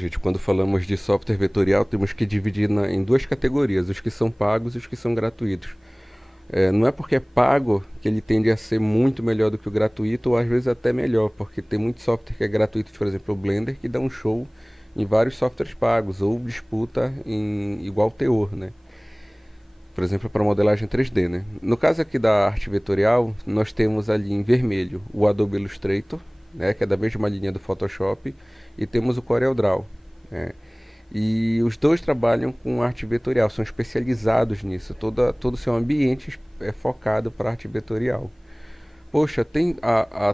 gente, quando falamos de software vetorial, temos que dividir em duas categorias, os que são pagos e os que são gratuitos. Não é porque é pago que ele tende a ser muito melhor do que o gratuito, ou às vezes até melhor, porque tem muito software que é gratuito, por exemplo, o Blender, que dá um show em vários softwares pagos, ou disputa em igual teor, né? Por exemplo, para modelagem 3D, né? No caso aqui da arte vetorial, nós temos ali em vermelho o Adobe Illustrator, né, que é da mesma linha do Photoshop, e temos o CorelDRAW, né? E os dois trabalham com arte vetorial, são especializados nisso. Todo o seu ambiente é focado para arte vetorial. Poxa,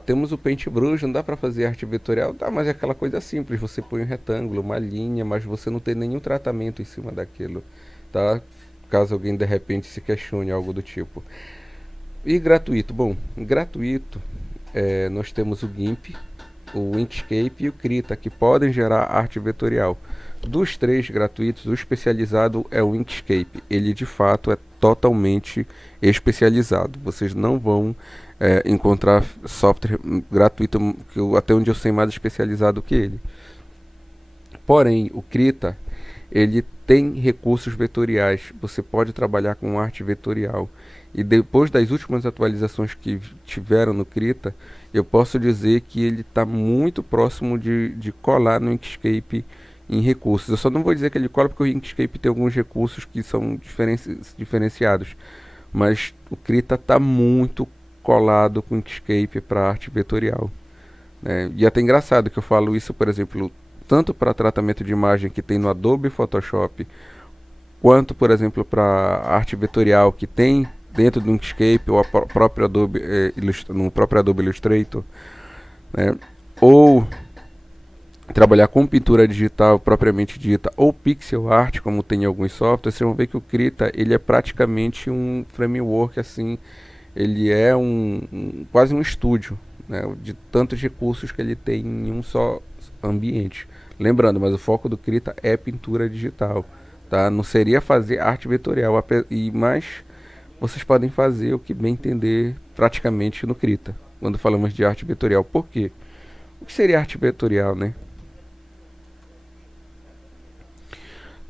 temos o Paintbrush, não dá para fazer arte vetorial? Dá, mas é aquela coisa simples, você põe um retângulo, uma linha, mas você não tem nenhum tratamento em cima daquilo, tá? Caso alguém de repente se questione algo do tipo. E gratuito? Bom, gratuito, nós temos o GIMP, o Inkscape e o Krita, que podem gerar arte vetorial. Dos três gratuitos, o especializado é o Inkscape. Ele de fato é totalmente especializado. Vocês não vão encontrar software gratuito até onde eu sei mais especializado que ele. Porém, o Krita ele tem recursos vetoriais. Você pode trabalhar com arte vetorial. E depois das últimas atualizações que tiveram no Krita, eu posso dizer que ele está muito próximo de colar no Inkscape em recursos. Eu só não vou dizer que ele cola porque o Inkscape tem alguns recursos que são diferenciados. Mas o Krita está muito colado com o Inkscape para arte vetorial, né? E é até engraçado que eu falo isso, por exemplo, tanto para tratamento de imagem que tem no Adobe Photoshop, quanto, por exemplo, para arte vetorial que tem dentro do Inkscape ou próprio Adobe, no próprio Adobe Illustrator, né? Ou trabalhar com pintura digital propriamente dita ou pixel art, como tem em alguns softwares, vocês vão ver que o Krita ele é praticamente um framework assim, ele é quase um estúdio, né, de tantos recursos que ele tem em um só ambiente. Lembrando, mas o foco do Krita é pintura digital, tá? Não seria fazer arte vetorial, mas vocês podem fazer o que bem entender praticamente no Krita, quando falamos de arte vetorial. Por quê? O que seria arte vetorial, né?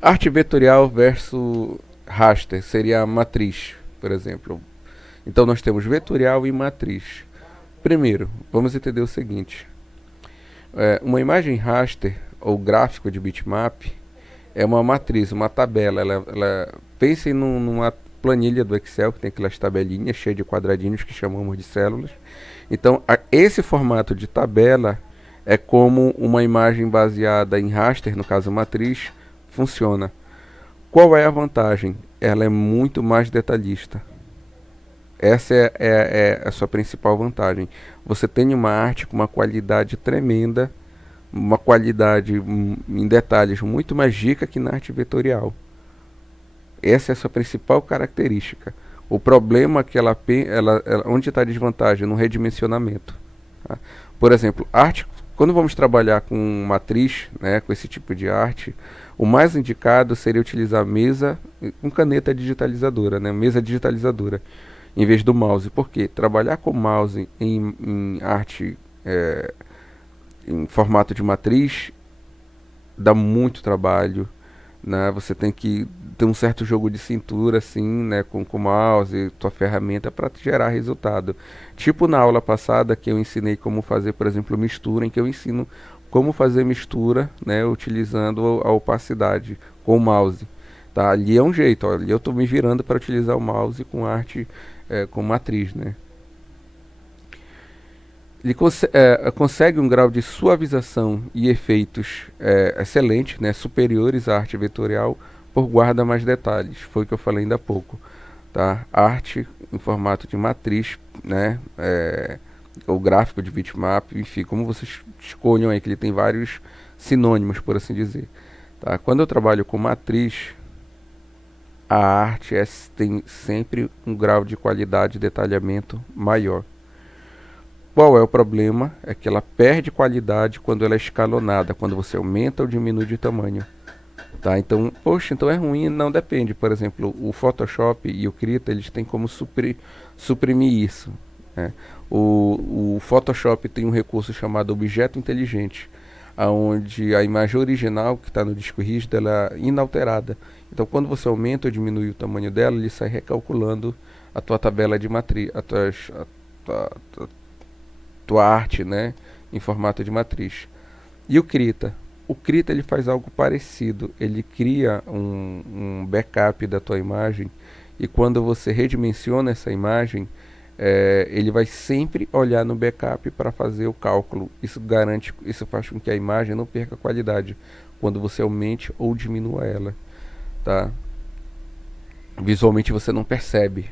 Arte vetorial versus raster seria a matriz, por exemplo. Então nós temos vetorial e matriz. Primeiro, vamos entender o seguinte: uma imagem raster ou gráfico de bitmap é uma matriz, uma tabela. Pensem numa planilha do Excel que tem aquelas tabelinhas cheias de quadradinhos que chamamos de células. Então, esse formato de tabela é como uma imagem baseada em raster, no caso matriz, funciona. Qual é a vantagem? Ela é muito mais detalhista. Essa é a sua principal vantagem. Você tem uma arte com uma qualidade tremenda, uma qualidade em detalhes muito mais rica que na arte vetorial. Essa é a sua principal característica. O problema é que onde está a desvantagem? No redimensionamento. Tá? Por exemplo, quando vamos trabalhar com matriz, né, com esse tipo de arte, o mais indicado seria utilizar mesa com caneta digitalizadora, né, mesa digitalizadora, em vez do mouse. Por quê? Trabalhar com mouse em arte em formato de matriz dá muito trabalho, né? Você tem que ter um certo jogo de cintura assim, né, com o mouse e tua ferramenta para gerar resultado. Tipo na aula passada que eu ensinei como fazer, por exemplo, mistura, em que eu ensino como fazer mistura, né, utilizando a opacidade com o mouse. Tá? Ali é um jeito, ó, ali eu estou me virando para utilizar o mouse com arte com matriz, né? Ele consegue um grau de suavização e efeitos excelente, né, superiores à arte vetorial, por guarda mais detalhes. Foi o que eu falei ainda há pouco. Tá? Arte em formato de matriz, né, ou gráfico de bitmap, enfim, como vocês escolham aí, que ele tem vários sinônimos, por assim dizer. Tá? Quando eu trabalho com matriz, a arte tem sempre um grau de qualidade e detalhamento maior. Qual é o problema? É que ela perde qualidade quando ela é escalonada, quando você aumenta ou diminui de tamanho. Tá? Então, poxa, então é ruim? Não, depende. Por exemplo, o Photoshop e o Krita, eles têm como suprimir isso, né? O Photoshop tem um recurso chamado objeto inteligente. onde a imagem original que está no disco rígido ela é inalterada. Então, quando você aumenta ou diminui o tamanho dela, ele sai recalculando a tua tabela de matriz, a tua arte, né, em formato de matriz. E o Krita? O Krita ele faz algo parecido. Ele cria um backup da tua imagem e quando você redimensiona essa imagem, ele vai sempre olhar no backup para fazer o cálculo. Isso faz com que a imagem não perca qualidade quando você aumente ou diminua ela, tá? Visualmente você não percebe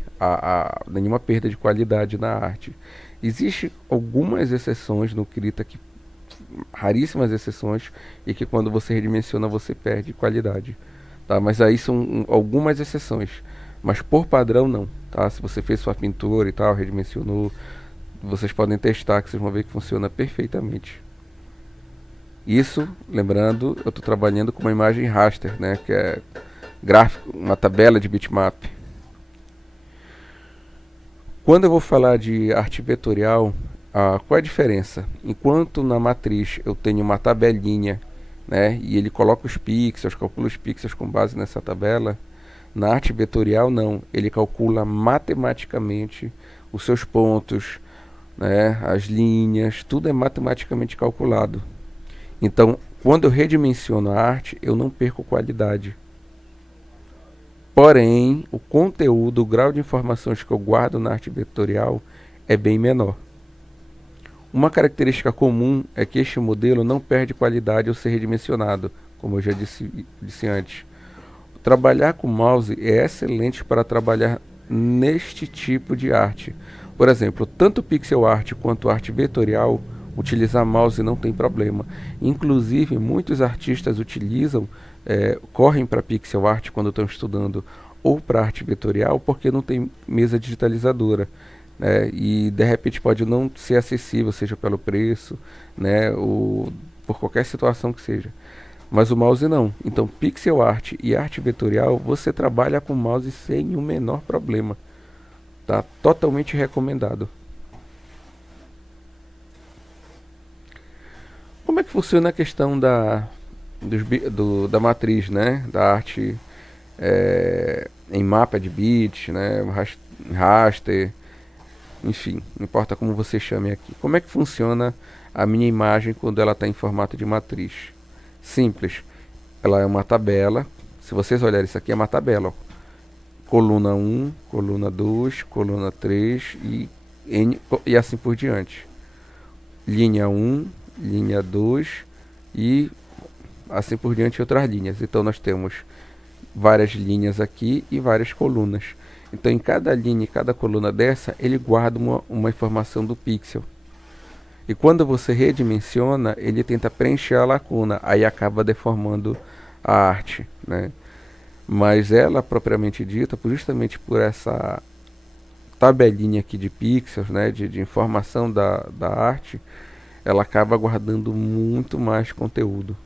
nenhuma perda de qualidade na arte. Existem algumas exceções no Krita, raríssimas exceções, e que quando você redimensiona você perde qualidade, tá? Mas aí são algumas exceções, mas por padrão não, tá? Se você fez sua pintura e tal, redimensionou, vocês podem testar que vocês vão ver que funciona perfeitamente. Isso, lembrando, eu estou trabalhando com uma imagem raster, né, que é gráfico, uma tabela de bitmap. Quando eu vou falar de arte vetorial, qual é a diferença? Enquanto na matriz eu tenho uma tabelinha, né, e ele coloca os pixels, calcula os pixels com base nessa tabela, na arte vetorial não, ele calcula matematicamente os seus pontos, né, as linhas, tudo é matematicamente calculado. Então, quando eu redimensiono a arte, eu não perco qualidade. Porém, o conteúdo, o grau de informações que eu guardo na arte vetorial é bem menor. Uma característica comum é que este modelo não perde qualidade ao ser redimensionado, como eu já disse antes. Trabalhar com mouse é excelente para trabalhar neste tipo de arte. Por exemplo, tanto pixel art quanto arte vetorial, utilizar mouse não tem problema. Inclusive, muitos artistas correm para pixel art quando estão estudando, ou para arte vetorial, porque não tem mesa digitalizadora, né? E de repente pode não ser acessível, seja pelo preço, né? Ou por qualquer situação que seja. Mas o mouse não. Então, pixel art e arte vetorial, você trabalha com mouse sem o menor problema. Tá totalmente recomendado. Como é que funciona a questão da matriz, né? Da arte em mapa de bits, né? Raster, enfim, não importa como você chame aqui. Como é que funciona a minha imagem quando ela está em formato de matriz? Simples. Ela é uma tabela. Se vocês olharem isso aqui, é uma tabela. Ó. Coluna 1, coluna 2, coluna 3 e assim por diante. Linha 1, linha 2 e assim por diante outras linhas. Então nós temos várias linhas aqui e várias colunas. Então em cada linha e cada coluna dessa, ele guarda uma informação do pixel. E quando você redimensiona, ele tenta preencher a lacuna, aí acaba deformando a arte, né? Mas ela, propriamente dita, justamente por essa tabelinha aqui de pixels, né, de informação da arte, ela acaba guardando muito mais conteúdo.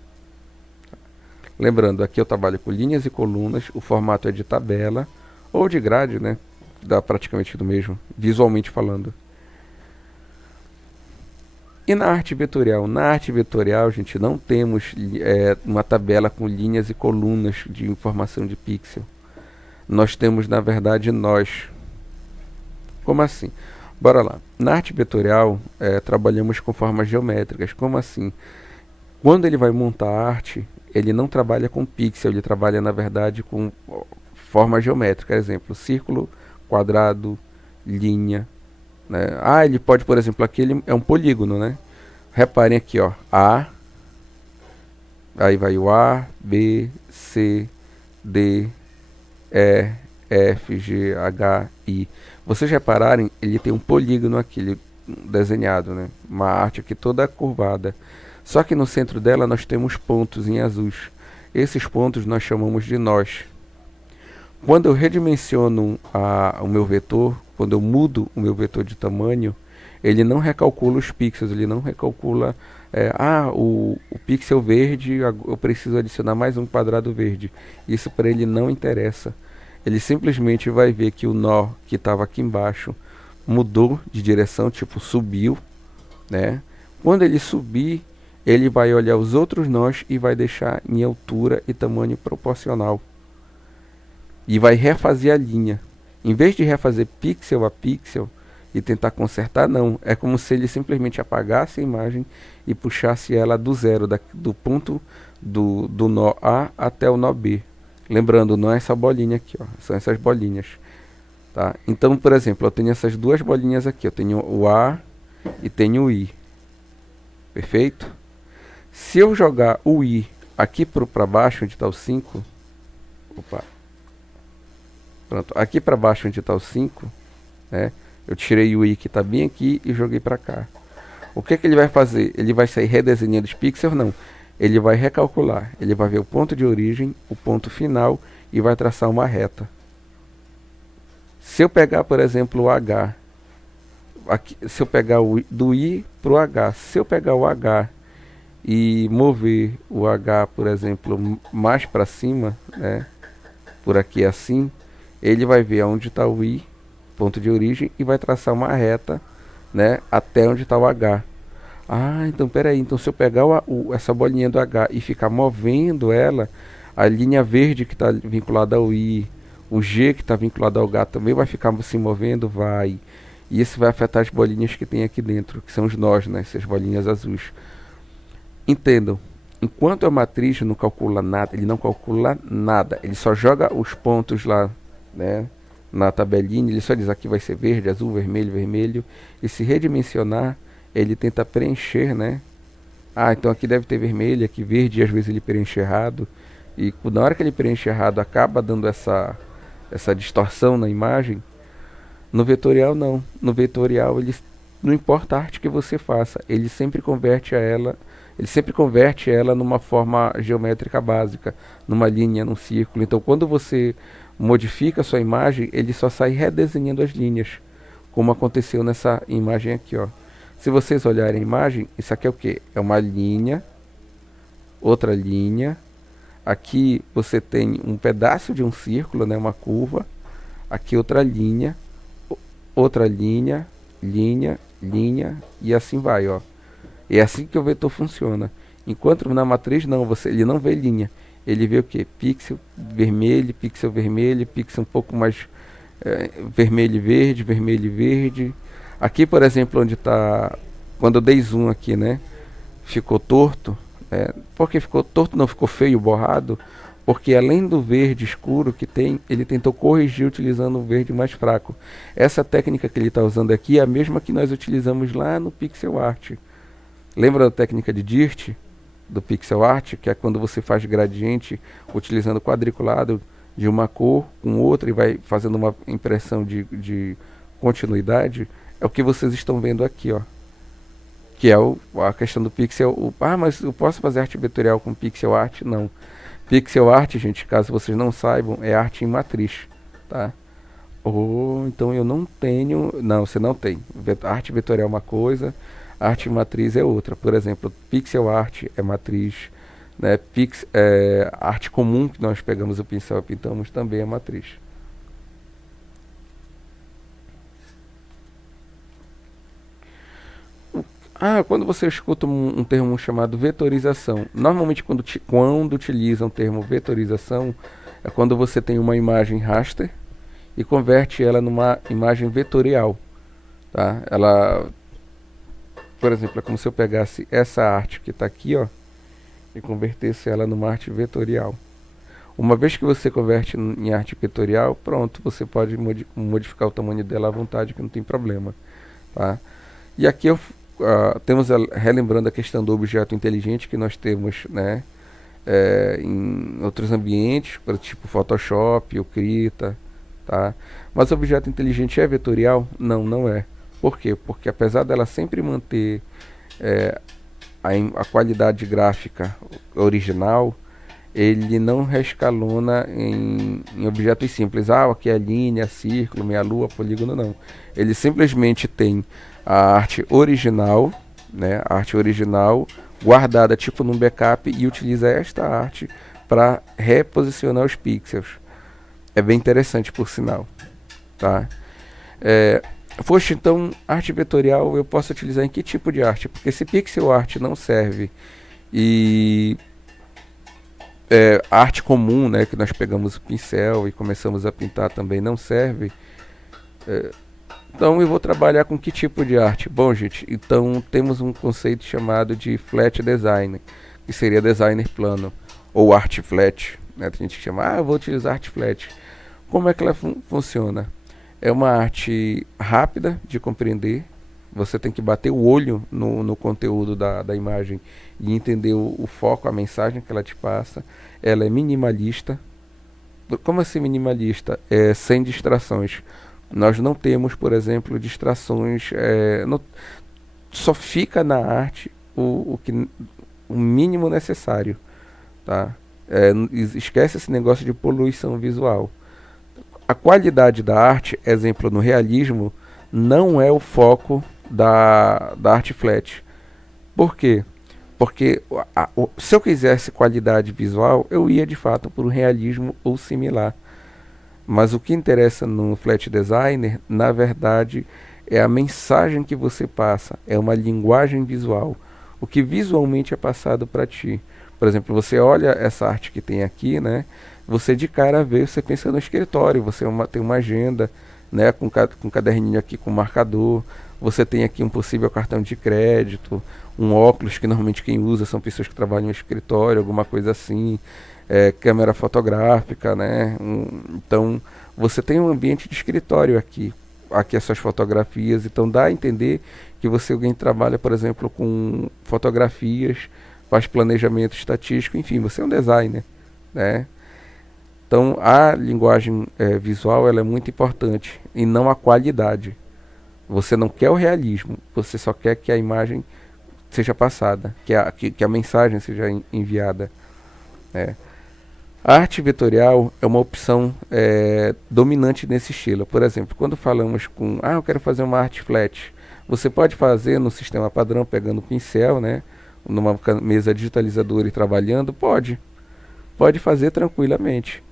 Lembrando, aqui eu trabalho com linhas e colunas, o formato é de tabela ou de grade, né? Dá praticamente do mesmo, visualmente falando. E na arte vetorial? Na arte vetorial, gente, não temos uma tabela com linhas e colunas de informação de pixel. Nós temos, na verdade, nós. Como assim? Bora lá. Na arte vetorial, trabalhamos com formas geométricas. Como assim? Quando ele vai montar a arte, ele não trabalha com pixel, ele trabalha, na verdade, com forma geométrica. Exemplo, círculo, quadrado, linha. Né? Ele pode, por exemplo, aqui ele é um polígono, né? Reparem aqui, ó, aí vai o A, B, C, D, E, F, G, H, I. Vocês repararem, ele tem um polígono aqui desenhado, né? Uma arte aqui toda curvada. Só que no centro dela nós temos pontos em azuis. Esses pontos nós chamamos de nós. Quando eu redimensiono o meu vetor, quando eu mudo o meu vetor de tamanho, ele não recalcula os pixels, ele não recalcula, o pixel verde, eu preciso adicionar mais um quadrado verde. Isso para ele não interessa. Ele simplesmente vai ver que o nó que estava aqui embaixo mudou de direção, tipo subiu, né? Quando ele subir, ele vai olhar os outros nós e vai deixar em altura e tamanho proporcional. E vai refazer a linha. Em vez de refazer pixel a pixel e tentar consertar, não. É como se ele simplesmente apagasse a imagem e puxasse ela do zero, do ponto do nó A até o nó B. Lembrando, não é essa bolinha aqui, ó, são essas bolinhas. Tá? Então, por exemplo, eu tenho essas duas bolinhas aqui. Eu tenho o A e tenho o I. Perfeito? Se eu jogar o I aqui para baixo, onde está o 5. Opa. Pronto. Aqui para baixo, onde está o 5. Né, eu tirei o I que está bem aqui e joguei para cá. O que ele vai fazer? Ele vai sair redesenhando os pixels? Não. Ele vai recalcular. Ele vai ver o ponto de origem, o ponto final e vai traçar uma reta. Se eu pegar, por exemplo, o H, aqui, se eu pegar do I para o H, se eu pegar o H e mover o H, por exemplo, mais para cima, né, por aqui assim, ele vai ver onde está o I, ponto de origem, e vai traçar uma reta, né, até onde está o H. Ah, então peraí, então se eu pegar essa bolinha do H e ficar movendo ela, a linha verde que está vinculada ao I, o G que está vinculado ao H também vai ficar se movendo? Vai. E isso vai afetar as bolinhas que tem aqui dentro, que são os nós, né? Essas bolinhas azuis. Entendam, enquanto a matriz não calcula nada, ele não calcula nada, ele só joga os pontos lá, né, na tabelinha, ele só diz aqui vai ser verde, azul, vermelho, vermelho, e se redimensionar, ele tenta preencher, né? Ah, então aqui deve ter vermelho, aqui verde, e às vezes ele preenche errado, e na hora que ele preenche errado, acaba dando essa distorção na imagem. No vetorial não. No vetorial ele não importa a arte que você faça, ele sempre converte ela numa forma geométrica básica, numa linha, num círculo. Então quando você modifica a sua imagem, ele só sai redesenhando as linhas, como aconteceu nessa imagem aqui, ó. Se vocês olharem a imagem, isso aqui é o que? É uma linha, outra linha. Aqui você tem um pedaço de um círculo, né, uma curva. Aqui outra linha, linha, e assim vai, ó. É assim que o vetor funciona. Enquanto na matriz não, ele não vê linha. Ele vê o que? Pixel vermelho, pixel um pouco mais vermelho e verde. Aqui, por exemplo, onde está, quando eu dei zoom aqui, né, ficou torto. Por que ficou torto? Não ficou feio, borrado, porque além do verde escuro que tem, ele tentou corrigir utilizando o verde mais fraco. Essa técnica que ele está usando aqui é a mesma que nós utilizamos lá no pixel art. Lembra da técnica de Dirt do pixel art, que é quando você faz gradiente utilizando quadriculado de uma cor com outra e vai fazendo uma impressão de continuidade? É o que vocês estão vendo aqui, ó. Que é a questão do pixel. Mas eu posso fazer arte vetorial com pixel art? Não. Pixel art, gente, caso vocês não saibam, é arte em matriz, tá? Ou então eu não tenho. Não, você não tem. Arte vetorial é uma coisa, arte em matriz é outra. Por exemplo, pixel art é matriz, né? Arte comum, que nós pegamos o pincel e pintamos, também é matriz. Quando você escuta um termo chamado vetorização, normalmente quando utiliza um termo vetorização, é quando você tem uma imagem raster e converte ela numa imagem vetorial. Tá? Ela, por exemplo, é como se eu pegasse essa arte que está aqui, ó, e convertesse ela numa arte vetorial. Uma vez que você converte em arte vetorial, pronto, você pode modificar o tamanho dela à vontade, que não tem problema. Tá? E aqui temos relembrando a questão do objeto inteligente que nós temos, né, em outros ambientes, tipo Photoshop, o Krita, tá? Mas o objeto inteligente é vetorial? Não, não é. Por quê? Porque apesar dela sempre manter a qualidade gráfica original, ele não rescalona em objetos simples. Aqui é linha, círculo, meia-lua, polígono, não. Ele simplesmente tem a arte original, né, a arte original guardada tipo num backup e utiliza esta arte para reposicionar os pixels. É bem interessante, por sinal, tá? Poxa, então arte vetorial eu posso utilizar em que tipo de arte? Porque se pixel art não serve e arte comum, né, que nós pegamos o pincel e começamos a pintar também não serve, então eu vou trabalhar com que tipo de arte? Bom, gente, então temos um conceito chamado de flat design, que seria designer plano, ou art flat, né? Tem gente que chama, eu vou utilizar arte flat. Como é que ela funciona? É uma arte rápida de compreender, você tem que bater o olho no conteúdo da imagem e entender o foco, a mensagem que ela te passa. Ela é minimalista. Como assim minimalista? É sem distrações. Nós não temos, por exemplo, distrações. Só fica na arte o mínimo necessário. Tá? Esquece esse negócio de poluição visual. A qualidade da arte, exemplo no realismo, não é o foco da arte flat. Por quê? Porque se eu quisesse qualidade visual, eu ia de fato por um realismo ou similar. Mas o que interessa no flat designer, na verdade, é a mensagem que você passa, é uma linguagem visual, o que visualmente é passado para ti. Por exemplo, você olha essa arte que tem aqui, né? Você de cara vê, você pensa no escritório, você tem uma agenda, né? Com um caderninho aqui com marcador, você tem aqui um possível cartão de crédito, um óculos que normalmente quem usa são pessoas que trabalham no escritório, alguma coisa assim, câmera fotográfica, né? Então você tem um ambiente de escritório aqui essas fotografias, então dá a entender que você alguém trabalha, por exemplo, com fotografias, faz planejamento estatístico, enfim, você é um designer, né? Então a linguagem visual ela é muito importante e não a qualidade. Você não quer o realismo, você só quer que a imagem seja passada, que a mensagem seja enviada. Né? A arte vetorial é uma opção dominante nesse estilo. Por exemplo, quando falamos com, eu quero fazer uma arte flat, você pode fazer no sistema padrão, pegando o pincel, né, numa mesa digitalizadora e trabalhando, pode fazer tranquilamente.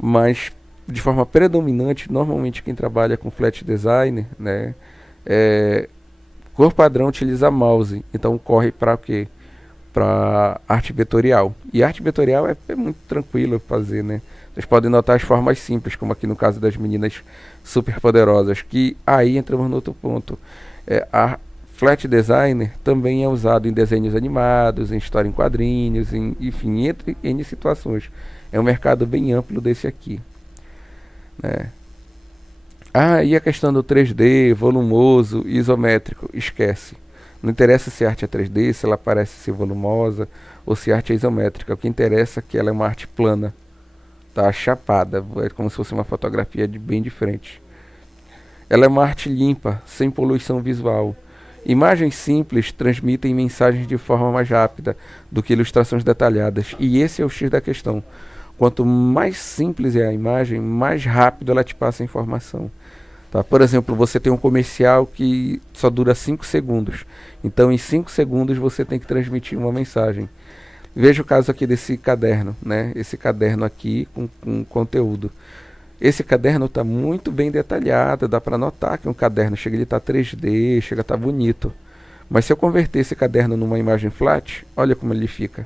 Mas de forma predominante, normalmente quem trabalha com flat design, né, cor padrão utiliza mouse, então corre para o quê? Para arte vetorial. E arte vetorial é muito tranquilo fazer, né? Vocês podem notar as formas simples, como aqui no caso das meninas super poderosas, que aí entramos no outro ponto. A flat designer também é usado em desenhos animados, em história em quadrinhos, enfim, entre N situações. É um mercado bem amplo desse aqui. Né? E a questão do 3D, volumoso, isométrico, esquece. Não interessa se a arte é 3D, se ela parece ser volumosa ou se a arte é isométrica. O que interessa é que ela é uma arte plana, tá? Chapada, é como se fosse uma fotografia bem de frente. Ela é uma arte limpa, sem poluição visual. Imagens simples transmitem mensagens de forma mais rápida do que ilustrações detalhadas. E esse é o X da questão. Quanto mais simples é a imagem, mais rápido ela te passa a informação. Tá? Por exemplo, você tem um comercial que só dura 5 segundos. Então, em 5 segundos, você tem que transmitir uma mensagem. Veja o caso aqui desse caderno, né? Esse caderno aqui com conteúdo. Esse caderno está muito bem detalhado, dá para notar que é um caderno, chega ele está 3D, chega a estar bonito. Mas se eu converter esse caderno numa imagem flat, olha como ele fica.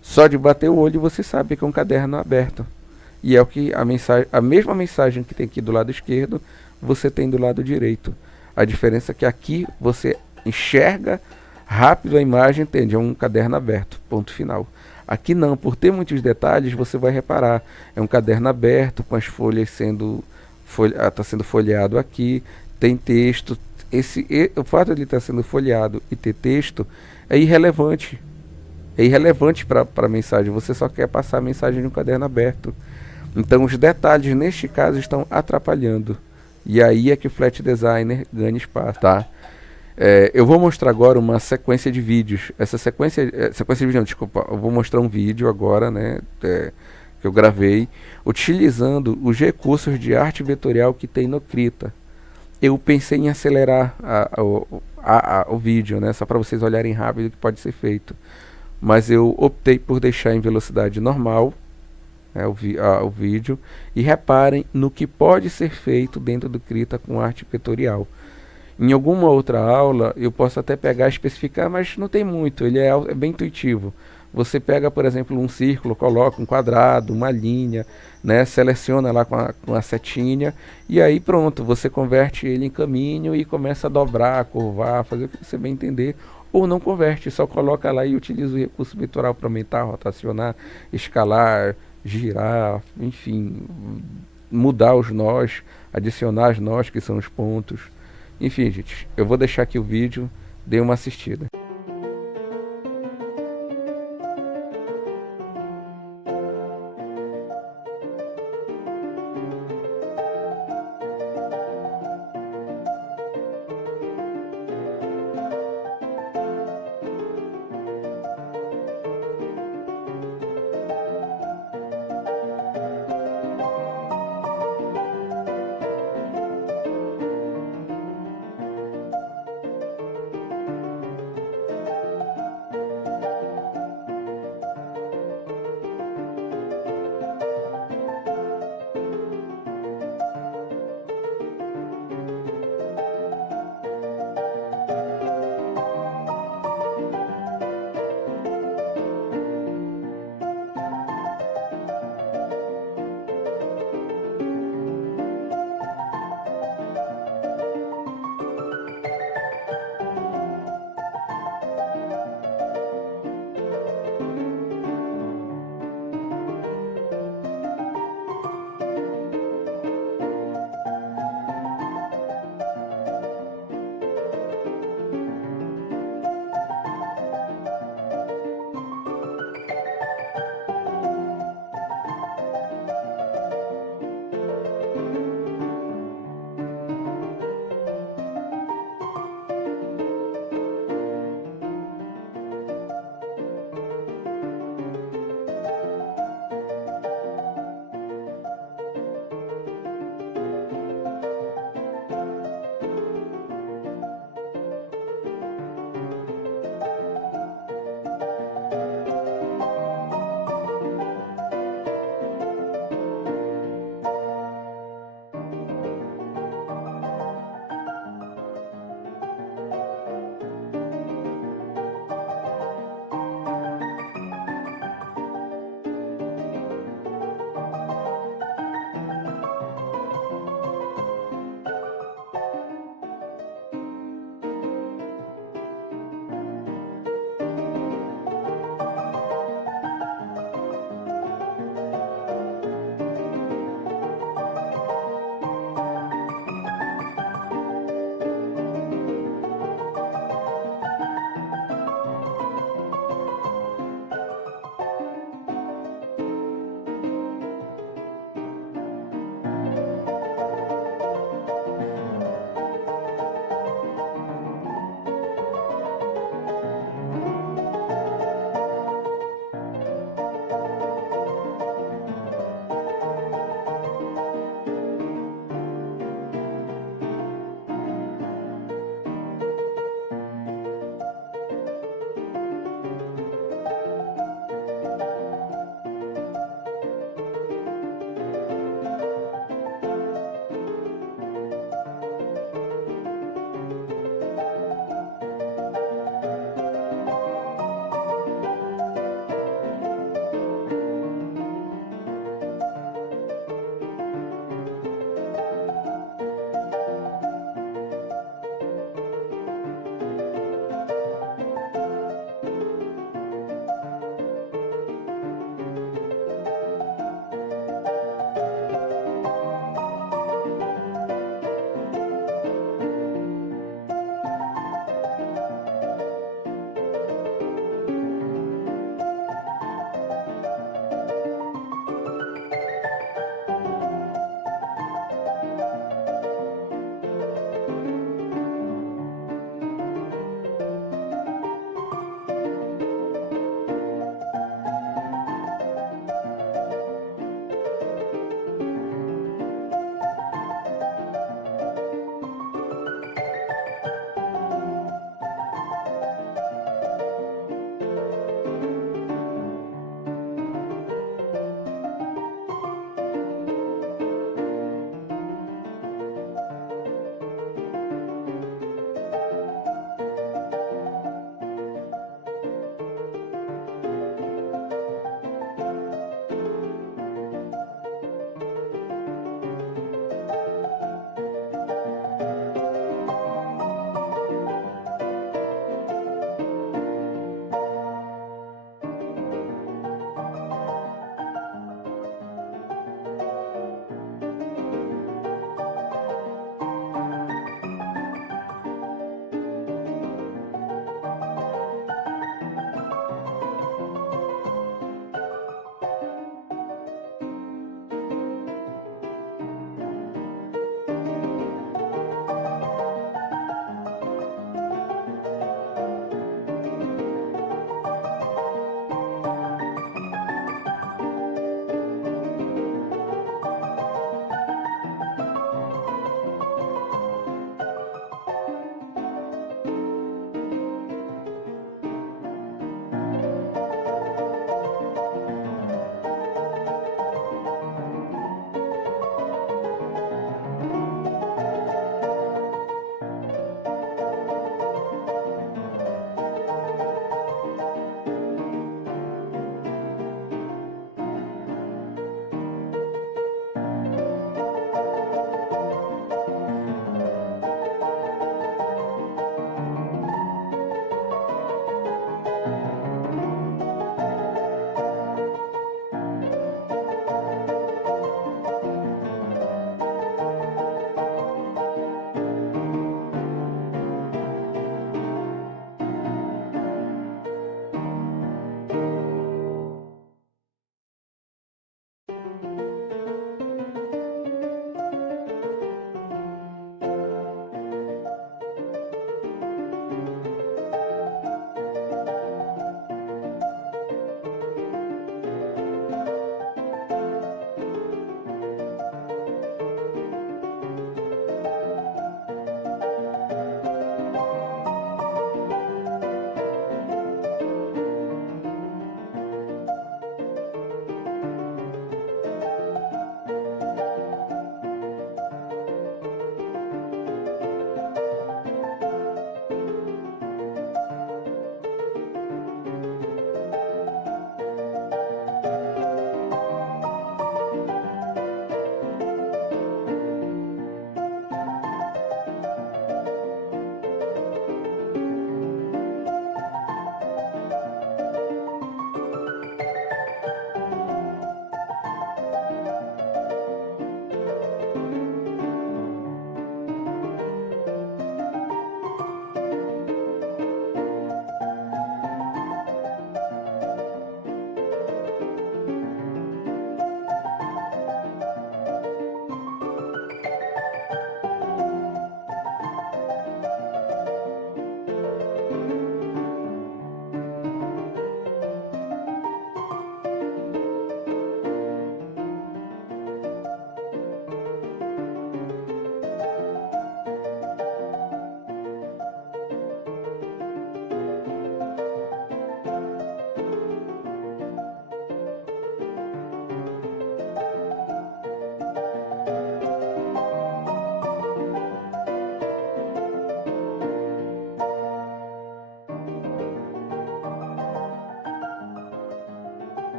Só de bater o olho você sabe que é um caderno aberto. E é o que a mesma mensagem que tem aqui do lado esquerdo, você tem do lado direito. A diferença é que aqui você enxerga rápido a imagem, entende? É um caderno aberto, ponto final. Aqui não, por ter muitos detalhes, você vai reparar. É um caderno aberto, com as folhas está sendo folheado aqui, tem texto. O fato de ele estar sendo folheado e ter texto é irrelevante. É irrelevante para a mensagem, você só quer passar a mensagem de um caderno aberto. Então os detalhes neste caso estão atrapalhando. E aí é que o flat designer ganha espaço, tá? Eu vou mostrar agora uma sequência de vídeos. Essa sequência de vídeos, não, desculpa, eu vou mostrar um vídeo agora, né? Que eu gravei, utilizando os recursos de arte vetorial que tem no Krita. Eu pensei em acelerar o vídeo, né? Só para vocês olharem rápido o que pode ser feito. Mas eu optei por deixar em velocidade normal, né, o vídeo, e reparem no que pode ser feito dentro do Krita com arte vetorial. Em alguma outra aula eu posso até pegar e especificar, mas não tem muito, ele é bem intuitivo. Você pega, por exemplo, um círculo, coloca um quadrado, uma linha, né, seleciona lá com a setinha e aí pronto, você converte ele em caminho e começa a dobrar, curvar, fazer o que você bem entender. Ou não converte, só coloca lá e utiliza o recurso vetorial para aumentar, rotacionar, escalar, girar, enfim, mudar os nós, adicionar os nós que são os pontos. Enfim, gente, eu vou deixar aqui o vídeo, dê uma assistida.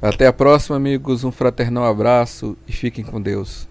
Até a próxima, amigos. Um fraternal abraço e fiquem com Deus.